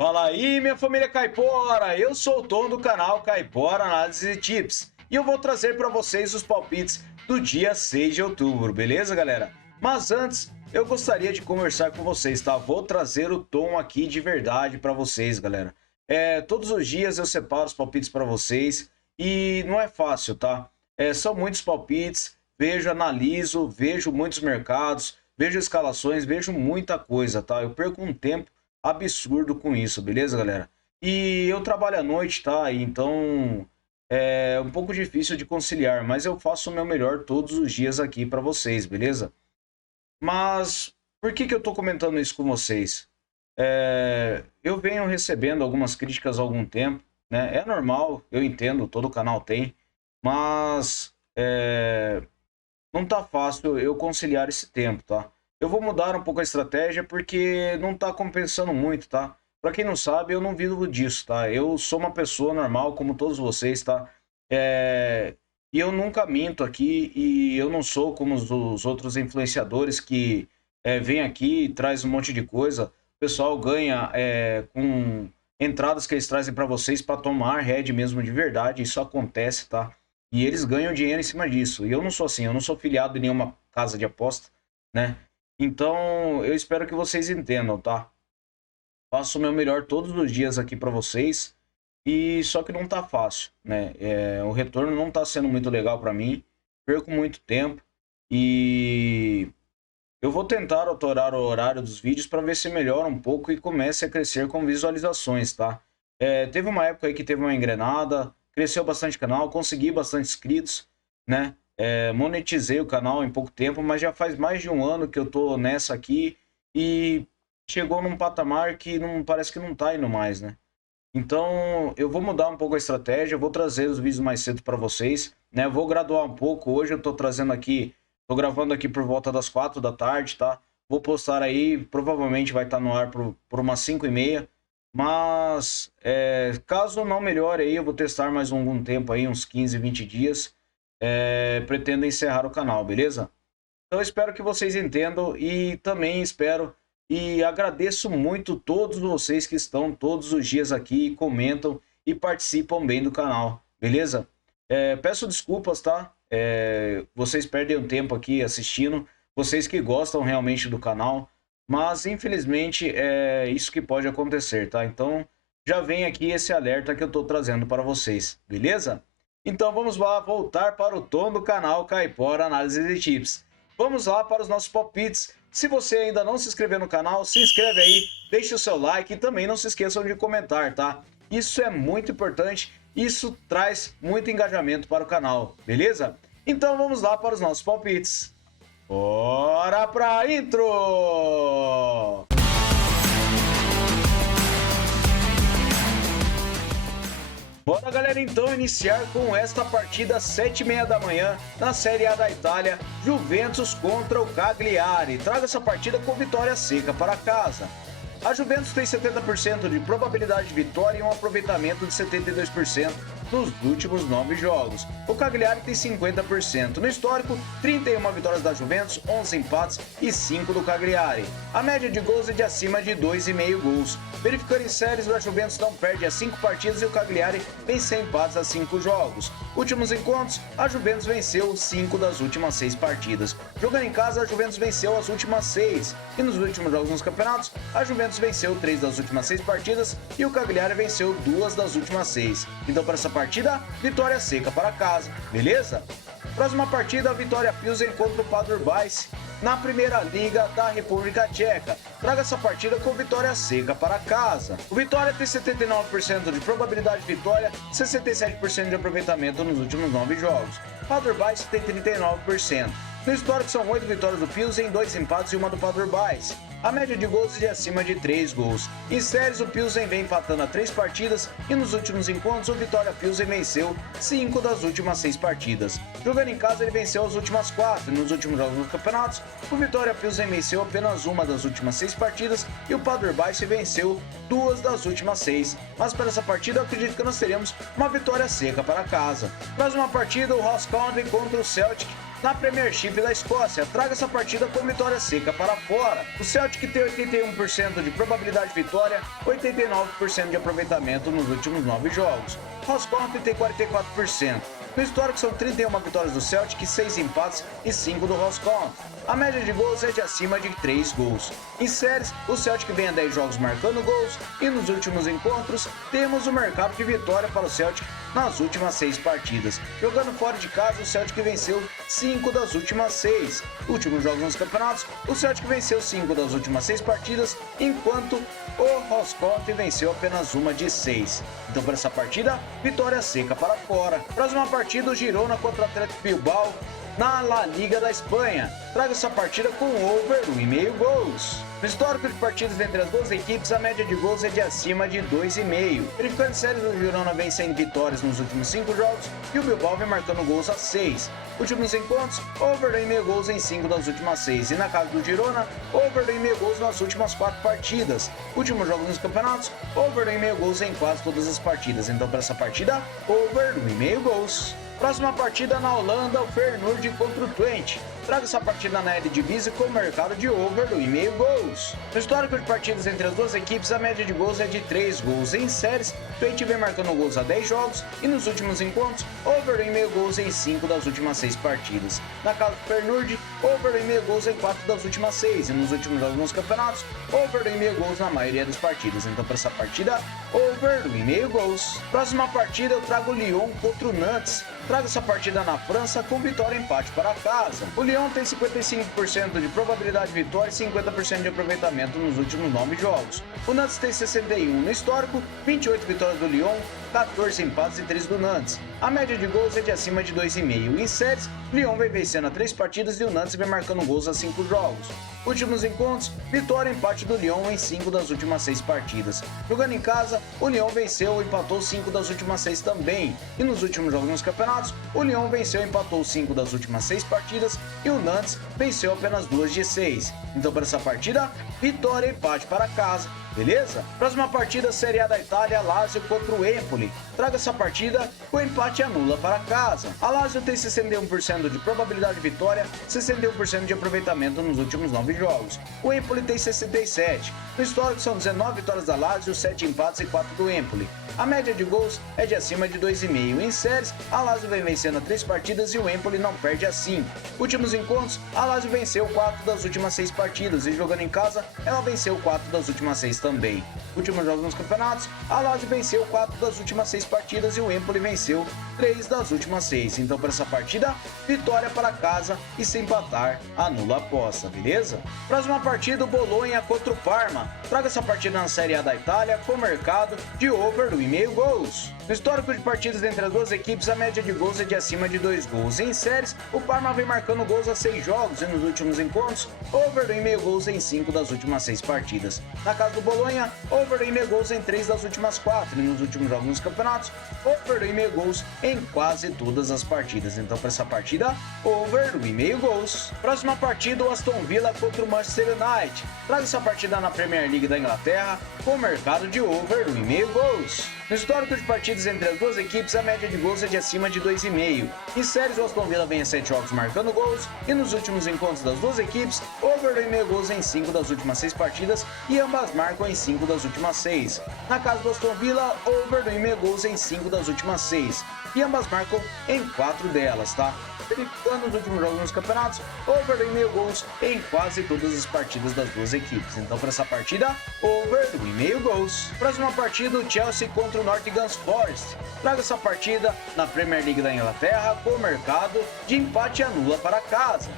Fala aí, minha família Caipora! Eu sou o Tom do canal Caipora Análise e Tips e eu vou trazer para vocês os palpites do dia 6 de outubro, beleza, galera? Mas antes, eu gostaria de conversar com vocês, tá? Vou trazer o tom aqui de verdade para vocês, galera. Todos os dias eu separo os palpites para vocês e não é fácil, tá? São muitos palpites, vejo, analiso, vejo muitos mercados, vejo escalações, vejo muita coisa, tá? Eu perco um tempo absurdo com isso, beleza, galera? E eu trabalho à noite, tá? Então é um pouco difícil de conciliar, mas eu faço o meu melhor todos os dias aqui para vocês, beleza? Mas por que eu tô comentando isso com vocês? Eu venho recebendo algumas críticas há algum tempo, né? É normal, eu entendo, todo canal tem, mas não tá fácil eu conciliar esse tempo, tá? Eu vou mudar um pouco a estratégia porque não tá compensando muito, tá? Pra quem não sabe, eu não vivo disso, tá? Eu sou uma pessoa normal, como todos vocês, tá? E eu nunca minto aqui e eu não sou como os outros influenciadores que vêm aqui e traz um monte de coisa. O pessoal ganha com entradas que eles trazem pra vocês pra tomar head mesmo de verdade. Isso acontece, tá? E eles ganham dinheiro em cima disso. E eu não sou assim, eu não sou filiado em nenhuma casa de aposta, né? Então, eu espero que vocês entendam, tá? Faço o meu melhor todos os dias aqui para vocês. E só que não tá fácil, né? O retorno não tá sendo muito legal para mim. Perco muito tempo e eu vou tentar alterar o horário dos vídeos para ver se melhora um pouco e comece a crescer com visualizações, tá? Teve uma época aí que teve uma engrenada, cresceu bastante o canal, consegui bastante inscritos, né? Monetizei o canal em pouco tempo, mas já faz mais de um ano que eu tô nessa aqui e chegou num patamar que não parece que não tá indo mais, né? Então, eu vou mudar um pouco a estratégia, vou trazer os vídeos mais cedo para vocês, né? Vou graduar um pouco. Hoje eu tô trazendo aqui, tô gravando aqui por volta das 4 da tarde, tá? Vou postar aí, provavelmente vai estar no ar por umas 5h30. Mas, caso não melhore aí, eu vou testar mais algum tempo aí, uns 15, 20 dias. Pretendo encerrar o canal, beleza? Então, eu espero que vocês entendam e também espero e agradeço muito todos vocês que estão todos os dias aqui, comentam e participam bem do canal, beleza? Peço desculpas, tá? Vocês perdem um tempo aqui assistindo, vocês que gostam realmente do canal, mas infelizmente é isso que pode acontecer, tá? Então já vem aqui esse alerta que eu tô trazendo para vocês, beleza? Então vamos lá voltar para o tom do canal Caipora Análise de Tips. Vamos lá para os nossos palpites. Se você ainda não se inscreveu no canal, se inscreve aí, deixe o seu like e também não se esqueçam de comentar, tá? Isso é muito importante, isso traz muito engajamento para o canal, beleza? Então vamos lá para os nossos palpites. Bora pra intro! Bora, galera, então iniciar com esta partida às 7h30 da manhã na Série A da Itália, Juventus contra o Cagliari. Traga essa partida com vitória seca para casa. A Juventus tem 70% de probabilidade de vitória e um aproveitamento de 72% nos últimos 9 jogos. O Cagliari tem 50%. No histórico, 31 vitórias da Juventus, 11 empates e 5 do Cagliari. A média de gols é de acima de 2,5 gols. Verificando em séries, a Juventus não perde a 5 partidas e o Cagliari tem 100 empates a 5 jogos. Últimos encontros, a Juventus venceu 5 das últimas 6 partidas. Jogando em casa, a Juventus venceu as últimas 6. E nos últimos jogos nos campeonatos, a Juventus venceu 3 das últimas 6 partidas e o Cagliari venceu 2 das últimas 6. Então, para essa partida, vitória seca para casa, beleza? Próxima partida, a Vitória Pilsen contra o Pardubice na Primeira Liga da República Tcheca. Traga essa partida com vitória seca para casa. O Vitória tem 79% de probabilidade de vitória, 67% de aproveitamento nos últimos 9 jogos. Pardubice tem 39%. No histórico são 8 vitórias do Pilsen, 2 empates e 1 do Pardubice. A média de gols é de acima de 3 gols. Em séries, o Pilsen vem empatando a 3 partidas e nos últimos encontros o Vitória Pilsen venceu 5 das últimas 6 partidas. Jogando em casa, ele venceu as últimas 4 e nos últimos jogos dos campeonatos, o Vitória Pilsen venceu apenas 1 das últimas 6 partidas e o Pardubice venceu 2 das últimas 6. Mas para essa partida, eu acredito que nós teremos uma vitória seca para casa. Próxima partida, o Ross County contra o Celtic Na Premiership da Escócia, traga essa partida com vitória seca para fora. O Celtic tem 81% de probabilidade de vitória, 89% de aproveitamento nos últimos 9 jogos. Ross County tem 44%. No histórico são 31 vitórias do Celtic, 6 empates e 5 do Ross County. A média de gols é de acima de 3 gols. Em séries, o Celtic vem a 10 jogos marcando gols e nos últimos encontros temos o mercado de vitória para o Celtic nas últimas 6 partidas. Jogando fora de casa, o Celtic venceu 5 das últimas 6. Últimos jogos nos campeonatos, o Celtic venceu 5 das últimas 6 partidas, enquanto o Ross County venceu apenas uma de 6. Então, para essa partida, vitória seca para fora. Próxima partida, o Girona contra o Atlético Bilbao na La Liga da Espanha. Traga essa partida com over 1,5 gols. No histórico de partidas entre as duas equipes, a média de gols é de acima de 2,5. Verificando séries, o Girona vem sem vitórias nos últimos 5 jogos e o Bilbao vem marcando gols a 6. Últimos encontros, over 1,5 gols em 5 das últimas 6. E na casa do Girona, over 1,5 gols nas últimas 4 partidas. Últimos jogos nos campeonatos, over 1,5 gols em quase todas as partidas. Então, para essa partida, over 1,5 gols. Próxima partida na Holanda, o Feyenoord contra o Twente. Traga essa partida na Eredivisie com o mercado de over 1,5 gols. No histórico de partidas entre as duas equipes, a média de gols é de 3 gols. Em séries, o Twente vem marcando gols a 10 jogos e nos últimos encontros, over 1,5 gols em 5 das últimas 6 partidas. Na casa do Feyenoord, over 1,5 gols em 4 das últimas 6 e nos últimos jogos nos campeonatos, over 1,5 gols na maioria das partidas. Então, para essa partida, over 1,5 gols. Próxima partida, eu trago o Lyon contra o Nantes. Traga essa partida na França com vitória e empate para casa. O Lyon tem 55% de probabilidade de vitória e 50% de aproveitamento nos últimos 9 jogos. O Nantes tem 61 no histórico, 28 vitórias do Lyon, 14 empates e 3 do Nantes. A média de gols é de acima de 2,5. Em séries, Lyon vem vencendo a 3 partidas e o Nantes vem marcando gols a 5 jogos. Últimos encontros, vitória e empate do Lyon em 5 das últimas 6 partidas. Jogando em casa, o Lyon venceu ou empatou 5 das últimas 6 também. E nos últimos jogos nos campeonatos, o Lyon venceu e empatou 5 das últimas 6 partidas e o Nantes venceu apenas 2 de 6. Então, para essa partida, vitória e empate para casa. Beleza? Próxima partida, Série A da Itália, Lazio contra o Empoli. Traga essa partida com empate anula para casa. A Lazio tem 61% de probabilidade de vitória, 61% de aproveitamento nos últimos 9 jogos. O Empoli tem 67%. No histórico são 19 vitórias da Lazio, 7 empates e 4 do Empoli. A média de gols é de acima de 2,5. Em séries, a Lazio vem vencendo 3 partidas e o Empoli não perde a 5. Últimos encontros, a Lazio venceu 4 das últimas 6 partidas e jogando em casa, ela venceu 4 das últimas 6 também. Últimos jogos nos campeonatos, a Lazio venceu 4 das últimas 6 partidas e o Empoli venceu 3 das últimas 6. Então, para essa partida, vitória para casa e se empatar, anula a aposta, beleza? Próxima partida, o Bolonha contra o Parma. Traga essa partida na Série A da Itália com mercado de over 1,5 gols. No histórico de partidas entre as duas equipes, a média de gols é de acima de 2 gols. Em séries, o Parma vem marcando gols a 6 jogos e nos últimos encontros, over 1,5 gols em 5 das últimas 6 partidas. Na casa do Bolonha, over 1,5 gols em 3 das últimas 4 e nos últimos jogos nos campeonatos, over 1,5 gols em quase todas as partidas. Então, para essa partida, over 1,5 gols. Próxima partida, o Aston Villa contra o Manchester United. Traga essa partida na Premier League da Inglaterra com mercado de over 1,5 gols. No histórico de partidas entre as duas equipes, a média de gols é de acima de 2,5. Em séries, o Aston Villa vem a 7 jogos marcando gols e nos últimos encontros das duas equipes, over 1,5 gols em 5 das últimas 6 partidas e ambas marcam em 5 das últimas 6. Na casa do Aston Villa, over 1,5 gols em 5 das últimas 6 e ambas marcam em 4 delas, tá? Verificando os últimos jogos nos campeonatos, over 1,5 gols em quase todas as partidas das duas equipes. Então, para essa partida, over 1,5 gols. Próxima partida, o Chelsea contra o Nottingham Forest. Traga essa partida na Premier League da Inglaterra com o mercado de empate anula para casa.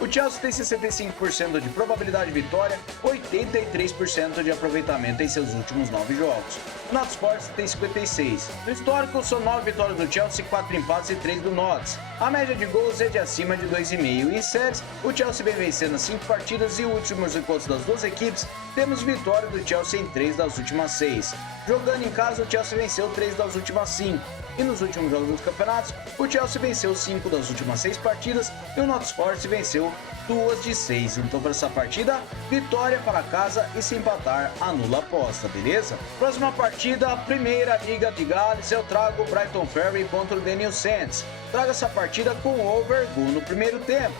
O Chelsea tem 65% de probabilidade de vitória, 83% de aproveitamento em seus últimos 9 jogos. O Notts Forest tem 56%. No histórico, são 9 vitórias do Chelsea, 4 empates e 3 do Notts. A média de gols é de acima de 2,5. Em séries, o Chelsea vem vencendo as 5 partidas e últimos encontros das duas equipes, temos vitória do Chelsea em 3 das últimas 6. Jogando em casa, o Chelsea venceu 3 das últimas 5. E nos últimos jogos dos campeonatos, o Chelsea venceu 5 das últimas 6 partidas e o Nottingham Forest venceu 2 de 6. Então, para essa partida, vitória para casa e se empatar, anula a aposta, beleza? Próxima partida, Primeira Liga de Gales, eu trago o Brighton Ferry contra o The New Saints. Trago essa partida com over goal no primeiro tempo.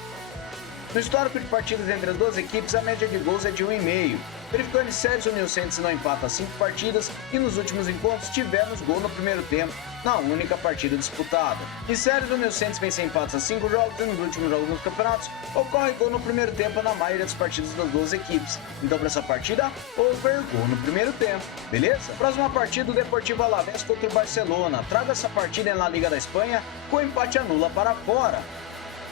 No histórico de partidas entre as duas equipes, a média de gols é de 1,5. Verificando em séries, o New Saints não empata 5 partidas e nos últimos encontros tivemos gol no primeiro tempo, na única partida disputada. Em séries, o New Saints vence empates a 5 jogos e nos últimos jogos dos campeonatos ocorre gol no primeiro tempo na maioria das partidas das duas equipes. Então, para essa partida, over gol no primeiro tempo, beleza? Próxima partida, o Deportivo Alavés contra o Barcelona. Traga essa partida na Liga da Espanha com empate anula para fora.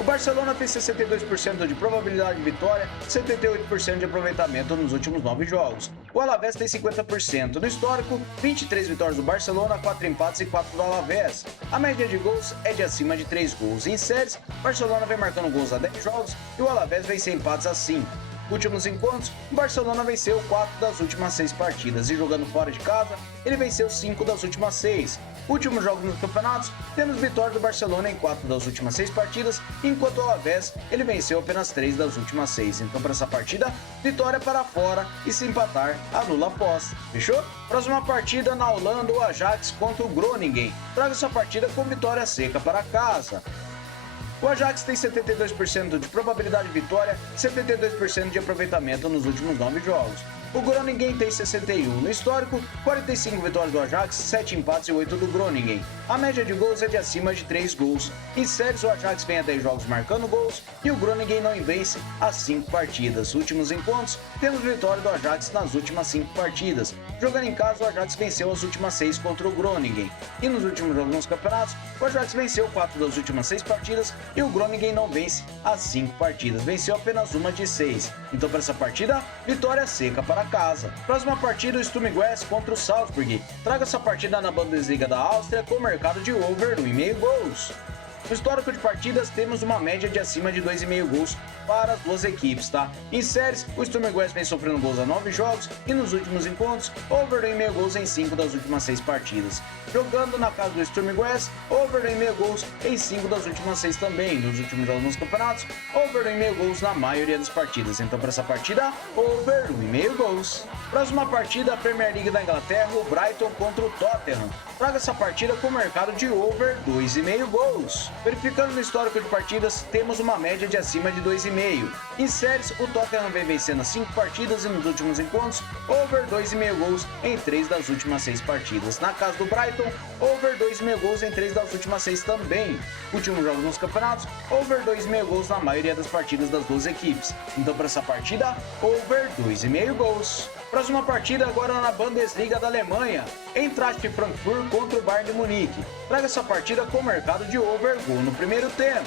O Barcelona tem 62% de probabilidade de vitória, 78% de aproveitamento nos últimos 9 jogos. O Alavés tem 50%. No histórico, 23 vitórias do Barcelona, 4 empates e 4 do Alavés. A média de gols é de acima de 3 gols. Em séries, o Barcelona vem marcando gols a 10 jogos e o Alavés vem sem empates a 5. Últimos encontros, o Barcelona venceu 4 das últimas 6 partidas e jogando fora de casa, ele venceu 5 das últimas 6. Últimos jogos nos campeonatos, temos vitória do Barcelona em 4 das últimas 6 partidas, enquanto o Alavés ele venceu apenas 3 das últimas 6. Então, para essa partida, vitória para fora e se empatar, anula a aposta. Fechou? Próxima partida na Holanda, o Ajax contra o Groningen. Traga essa partida com vitória seca para casa. O Ajax tem 72% de probabilidade de vitória e 72% de aproveitamento nos últimos 9 jogos. O Groningen tem 61 no histórico, 45 vitórias do Ajax, 7 empates e 8 do Groningen. A média de gols é de acima de 3 gols. Em séries, o Ajax vem a 10 jogos marcando gols e o Groningen não vence as 5 partidas. Últimos encontros, temos vitória do Ajax nas últimas 5 partidas. Jogando em casa, o Ajax venceu as últimas 6 contra o Groningen. E nos últimos jogos nos campeonatos, o Ajax venceu 4 das últimas 6 partidas e o Groningen não vence as 5 partidas. Venceu apenas uma de 6. Então, para essa partida, vitória seca para casa. Próxima partida, o Sturm Graz contra o Salzburg. Traga essa partida na Bundesliga da Áustria com mercado de over 1,5 gols. No histórico de partidas, temos uma média de acima de 2,5 gols para as duas equipes, tá? Em séries, o Sturm Graz vem sofrendo gols a 9 jogos e nos últimos encontros, over 1,5 gols em 5 das últimas 6 partidas. Jogando na casa do Sturm Graz, over 1,5 gols em 5 das últimas 6 também. Nos últimos jogos nos campeonatos, over 1,5 gols na maioria das partidas. Então, para essa partida, over 1,5 gols. Próxima partida, a Premier League da Inglaterra, o Brighton contra o Tottenham. Traga essa partida com mercado de over 2,5 gols. Verificando no histórico de partidas, temos uma média de acima de 2,5. Em séries, o Tottenham vem vencendo as 5 partidas e nos últimos encontros, over 2,5 gols em 3 das últimas 6 partidas. Na casa do Brighton, over 2,5 gols em 3 das últimas 6 também. Últimos jogos nos campeonatos, over 2,5 gols na maioria das partidas das duas equipes. Então, para essa partida, over 2,5 gols. Próxima partida agora na Bundesliga da Alemanha, Eintracht Frankfurt contra o Bayern de Munique. Traga essa partida com mercado de over gol no primeiro tempo.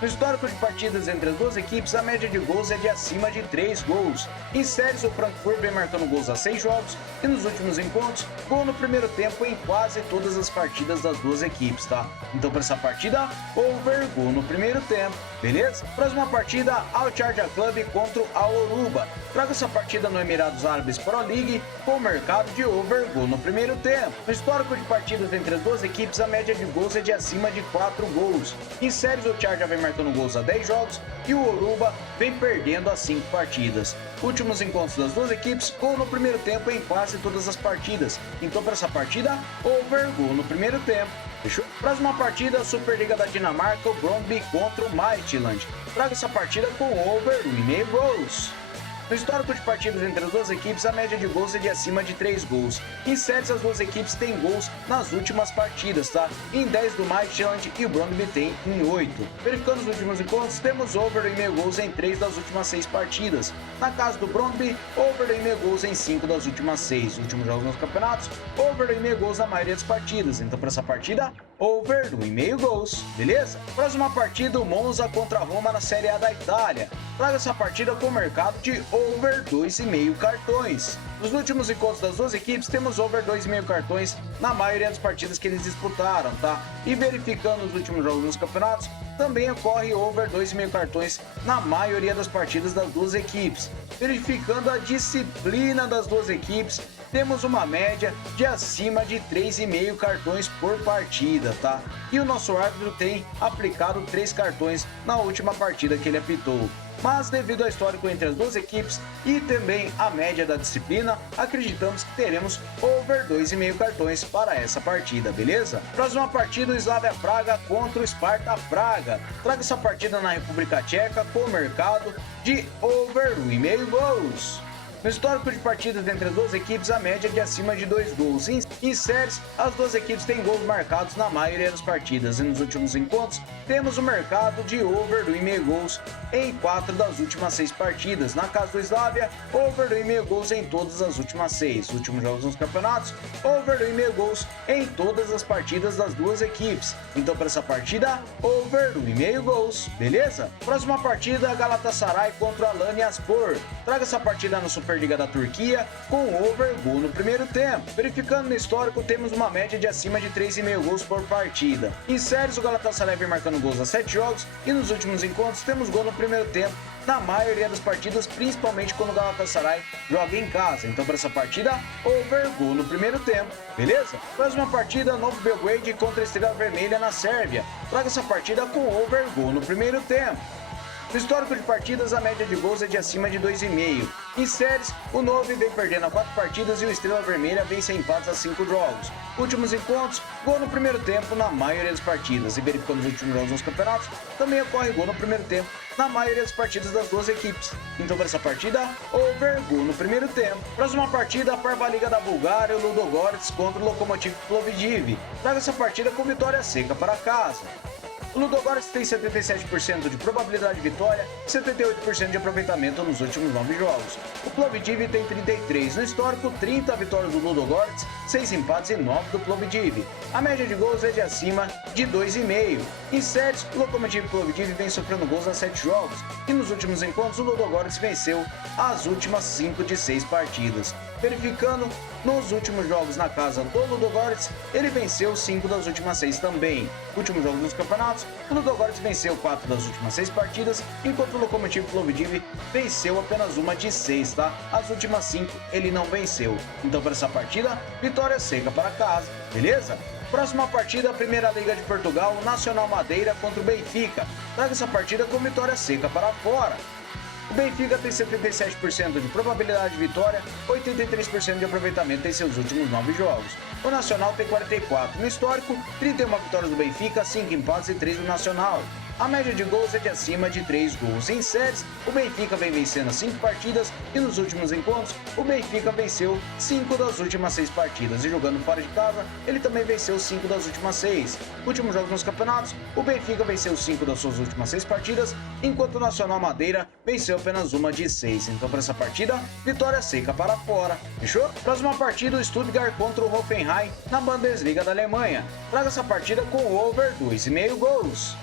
No histórico de partidas entre as duas equipes, a média de gols é de acima de 3 gols. Em séries, o Frankfurt vem marcando gols a 6 jogos e nos últimos encontros, gol no primeiro tempo em quase todas as partidas das duas equipes, tá? Então, para essa partida, over gol no primeiro tempo, beleza? Próxima partida, Al Sharjah Club contra o Al Oruba. Traga essa partida no Emirados Árabes Pro League com mercado de over gol no primeiro tempo. No histórico de partidas entre as duas equipes, a média de gols é de acima de 4 gols. Em séries, o Sharjah vem marcando gols a 10 jogos e o Oruba vem perdendo as 5 partidas. Últimos encontros das duas equipes, gol no primeiro tempo em quase todas as partidas. Então, para essa partida, over gol no primeiro tempo. Fechou? Próxima partida, Superliga da Dinamarca, o Brøndby contra o Midtjylland. Traga essa partida com over 1,5 gols. No histórico de partidas entre as duas equipes, a média de gols é de acima de 3 gols. Em séries, as duas equipes têm gols nas últimas partidas, tá? Em 10 do Midtjylland e o Brøndby tem em 8. Verificando os últimos encontros, temos over 1,5 gols em 3 das últimas 6 partidas. Na casa do Brøndby, over 1,5 gols em 5 das últimas 6. Últimos jogos nos campeonatos, over 1,5 gols na maioria das partidas. Então, para essa partida, over 1,5 gols, beleza? Próxima partida, o Monza contra a Roma na Série A da Itália. Traga essa partida com o mercado de over 2,5 cartões. Nos últimos encontros das duas equipes, temos over 2,5 cartões na maioria das partidas que eles disputaram, tá? E verificando os últimos jogos nos campeonatos, também ocorre over 2,5 cartões na maioria das partidas das duas equipes. Verificando a disciplina das duas equipes temos uma média de acima de 3,5 cartões por partida, tá? E o nosso árbitro tem aplicado 3 cartões na última partida que ele apitou. Mas devido ao histórico entre as duas equipes e também a média da disciplina, acreditamos que teremos over 2,5 cartões para essa partida, beleza? Próxima partida, o Slavia Praga contra o Sparta Praga. Traga essa partida na República Tcheca com o mercado de over 1,5 gols. No histórico de partidas entre as duas equipes, a média é de acima de 2 gols. Em séries, as duas equipes têm gols marcados na maioria das partidas. E nos últimos encontros, temos o mercado de over 1,5 gols em 4 das últimas 6 partidas. Na casa do Slavia, over 1,5 gols em todas as últimas 6. Últimos jogos nos campeonatos, over 1,5 gols em todas as partidas das duas equipes. Então, para essa partida, over 1,5 gols, beleza? Próxima partida, Galatasaray contra o Alanyaspor. Traga essa partida no Superliga da Turquia com over gol no primeiro tempo. Verificando no histórico, temos uma média de acima de 3,5 gols por partida. Em séries, o Galatasaray vem marcando gols a 7 jogos e nos últimos encontros temos gol no primeiro tempo na maioria das partidas, principalmente quando o Galatasaray joga em casa. Então, para essa partida, over gol no primeiro tempo, beleza? Próxima partida, Novo Belgrade contra a Estrela Vermelha na Sérvia. Traga essa partida com over gol no primeiro tempo. No histórico de partidas, a média de gols é de acima de 2,5. Em séries, o Novi vem perdendo a 4 partidas e o Estrela Vermelha vem sem empates a 5 jogos. Últimos encontros, gol no primeiro tempo na maioria das partidas. E verificando os últimos jogos nos campeonatos, também ocorre gol no primeiro tempo na maioria das partidas das duas equipes. Então, para essa partida, over gol no primeiro tempo. Próxima partida, a Parva Liga da Bulgária, o Ludogorets contra o Lokomotiv Plovdiv. Traga essa partida com vitória seca para casa. O Ludogorets tem 77% de probabilidade de vitória e 78% de aproveitamento nos últimos 9 jogos. O Plovdiv tem 33%. No histórico, 30 vitórias do Ludogorets, 6 empates e 9 do Plovdiv. A média de gols é de acima de 2,5. Em séries, o Lokomotiv Plovdiv vem sofrendo gols a 7 jogos e nos últimos encontros o Ludogorets venceu as últimas 5 de 6 partidas. Verificando nos últimos jogos na casa do Ludogorets, ele venceu 5 das últimas 6 também. Últimos jogos nos campeonatos, o Ludogorets venceu 4 das últimas 6 partidas, enquanto o Lokomotiv Plovdiv venceu apenas uma de 6, tá? As últimas 5 ele não venceu. Então, para essa partida, vitória seca para casa, beleza? Próxima partida, a Primeira Liga de Portugal, o Nacional Madeira contra o Benfica. Traga essa partida com vitória seca para fora. O Benfica tem 77% de probabilidade de vitória, 83% de aproveitamento em seus últimos 9 jogos. O Nacional tem 44%. No histórico, 31 vitórias do Benfica, 5 empates e 3 do Nacional. A média de gols é de acima de 3 gols. Em séries, o Benfica vem vencendo 5 partidas e nos últimos encontros, o Benfica venceu 5 das últimas 6 partidas. E jogando fora de casa, ele também venceu 5 das últimas 6. Últimos jogos nos campeonatos, o Benfica venceu 5 das suas últimas 6 partidas, enquanto o Nacional Madeira venceu apenas uma de 6. Então, para essa partida, vitória seca para fora. Fechou? Próxima partida, o Stuttgart contra o Hoffenheim na Bundesliga da Alemanha. Traga essa partida com over 2,5 gols.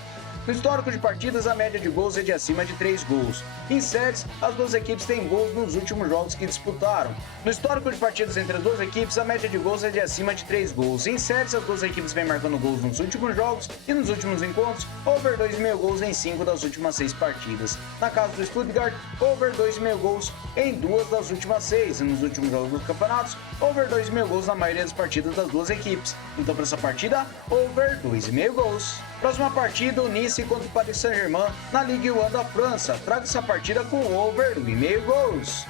No histórico de partidas, a média de gols é de acima de 3 gols. Em séries, as duas equipes têm gols nos últimos jogos que disputaram. No histórico de partidas entre as duas equipes, a média de gols é de acima de 3 gols. Em séries, as duas equipes vêm marcando gols nos últimos jogos e nos últimos encontros, over 2,5 gols em 5 das últimas 6 partidas. Na casa do Stuttgart, over 2,5 gols em 2 das últimas 6. E nos últimos jogos dos campeonatos, over 2,5 gols na maioria das partidas das duas equipes. Então, para essa partida, over 2,5 gols. Próxima partida, o Nice contra o Paris Saint-Germain na Ligue 1 da França. Traga essa partida com over 1,5 gols.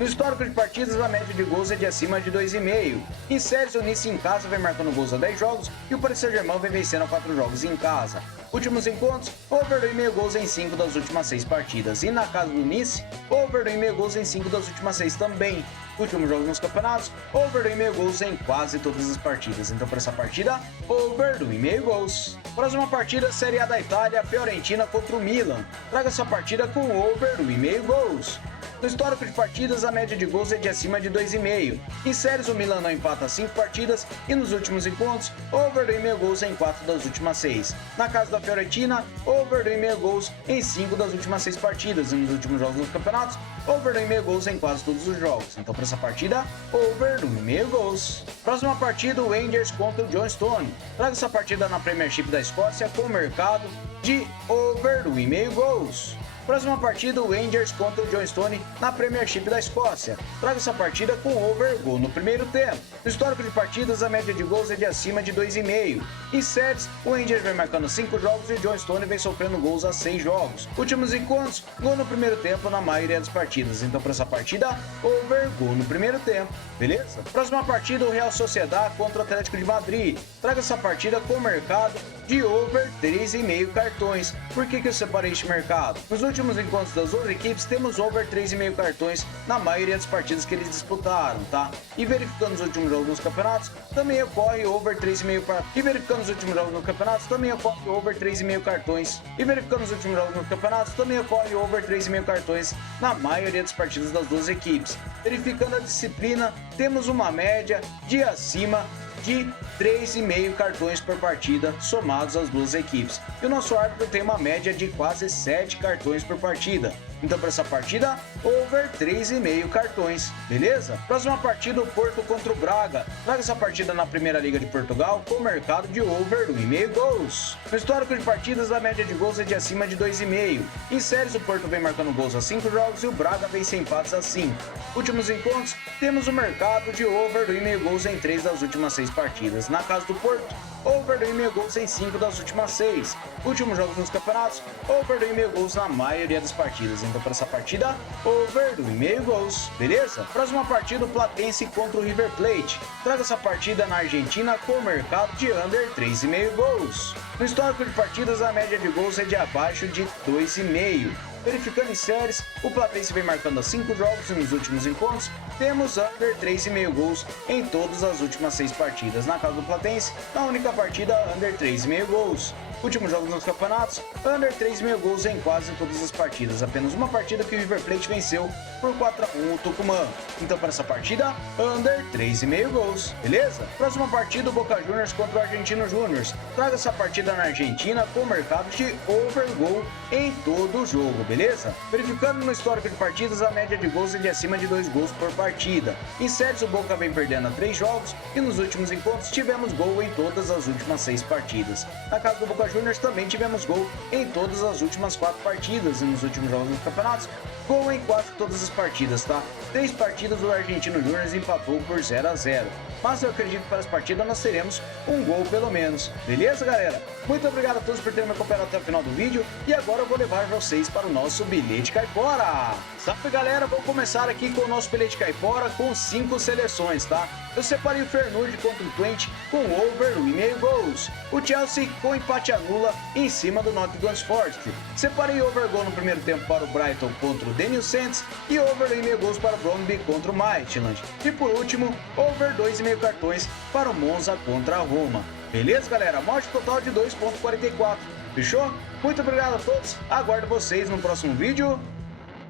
No histórico de partidas, a média de gols é de acima de 2,5. Em séries, o Nice em casa vem marcando gols a 10 jogos e o Paris Saint-Germain vem vencendo a 4 jogos em casa. Últimos encontros, over 2,5 gols em 5 das últimas 6 partidas. E na casa do Nice, over 2,5 gols em 5 das últimas 6 também. Últimos jogos nos campeonatos, over 2,5 gols em quase todas as partidas. Então, para essa partida, over 2,5 gols. Próxima partida, Série A da Itália, Fiorentina contra o Milan. Traga essa partida com over 1,5 gols. No histórico de partidas, a média de gols é de acima de 2,5. Em séries, o Milan não empata 5 partidas e nos últimos encontros, over 2,5 gols em 4 das últimas 6. Na casa da Fiorentina, over 2,5 gols em 5 das últimas 6 partidas e nos últimos jogos dos campeonatos, over 2,5 gols em quase todos os jogos. Então, para essa partida, over 2,5 gols. Próxima partida, o Rangers contra o Johnstone. Traga essa partida na Premiership da Escócia com o mercado de over 1,5 gols. Próxima partida, o Rangers contra o Johnstone na Premiership da Escócia. Traga essa partida com over gol no primeiro tempo. No histórico de partidas, a média de gols é de acima de 2,5. Em séries, o Rangers vem marcando 5 jogos e o Johnstone vem sofrendo gols a 6 jogos. Últimos encontros, gol no primeiro tempo na maioria das partidas. Então, para essa partida, over gol no primeiro tempo. Beleza? Próxima partida, o Real Sociedad contra o Atlético de Madrid. Traga essa partida com o mercado de over 3,5 cartões. Por que eu separei este mercado? Nos últimos encontros das duas equipes, temos over 3,5 cartões na maioria das partidas que eles disputaram, tá? E verificando os últimos jogos nos campeonatos, também ocorre over 3,5 E verificando os últimos jogos nos campeonatos, também ocorre over 3,5 cartões. E verificando os últimos jogos nos campeonatos, também ocorre over 3,5 cartões na maioria das partidas das duas equipes. Verificando a disciplina, temos uma média de acima de 3,5 cartões por partida somados às duas equipes. E o nosso árbitro tem uma média de quase 7 cartões por partida. Então, para essa partida, over 3,5 cartões, beleza? Próxima partida, o Porto contra o Braga. Traga essa partida na Primeira Liga de Portugal com o mercado de over 1,5 gols. No histórico de partidas, a média de gols é de acima de 2,5. Em séries, o Porto vem marcando gols a 5 jogos e o Braga vem sem empates a 5. Últimos encontros, temos o mercado de over 1,5 gols em 3 das últimas 6 partidas. Na casa do Porto, over 1,5 gols em 5 das últimas 6. Últimos jogos nos campeonatos, over 1,5 gols na maioria das partidas. Então, para essa partida, over 1,5 gols, beleza? Próxima partida, o Platense contra o River Plate. Traga essa partida na Argentina com o mercado de under 3,5 gols. No histórico de partidas, a média de gols é de abaixo de 2,5. Verificando em séries, o Platense vem marcando a 5 jogos e nos últimos encontros temos under 3,5 gols em todas as últimas 6 partidas. Na casa do Platense, na única partida, under 3,5 gols. Últimos jogos nos campeonatos, under 3,5 gols em quase todas as partidas. Apenas uma partida que o River Plate venceu por 4-1 o Tucumã. Então, para essa partida, under 3,5 gols, beleza? Próxima partida, o Boca Juniors contra o Argentino Júnior. Traga essa partida na Argentina com o mercado de over gol em todo o jogo, beleza? Verificando no histórico de partidas, a média de gols é de acima de 2 gols por partida. Em séries, o Boca vem perdendo a 3 jogos e nos últimos encontros tivemos gol em todas as últimas 6 partidas. Na casa do Boca Juniors também tivemos gol em todas as últimas 4 partidas e nos últimos jogos dos campeonatos, gol em quase todas as partidas, tá? 3 partidas o Argentino Júnior empatou por 0-0. Mas eu acredito que para essa partida nós teremos um gol pelo menos. Beleza, galera? Muito obrigado a todos por terem me acompanhado até o final do vídeo. E agora eu vou levar vocês para o nosso bilhete caipora. Salve, galera! Vou começar aqui com o nosso bilhete caipora com 5 seleções, tá? Eu separei o Fernandes contra o Twente com over 1,5 gols. O Chelsea com empate anula em cima do Nottingham Forest. Separei over gol no primeiro tempo para o Brighton contra o Daniel Saints e over 1,5 gols para o Brøndby contra o Midtjylland. E por último, over 2,5 cartões para o Monza contra a Roma. Beleza, galera? Morte total de 2,44. Fechou? Muito obrigado a todos. Aguardo vocês no próximo vídeo.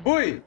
Fui!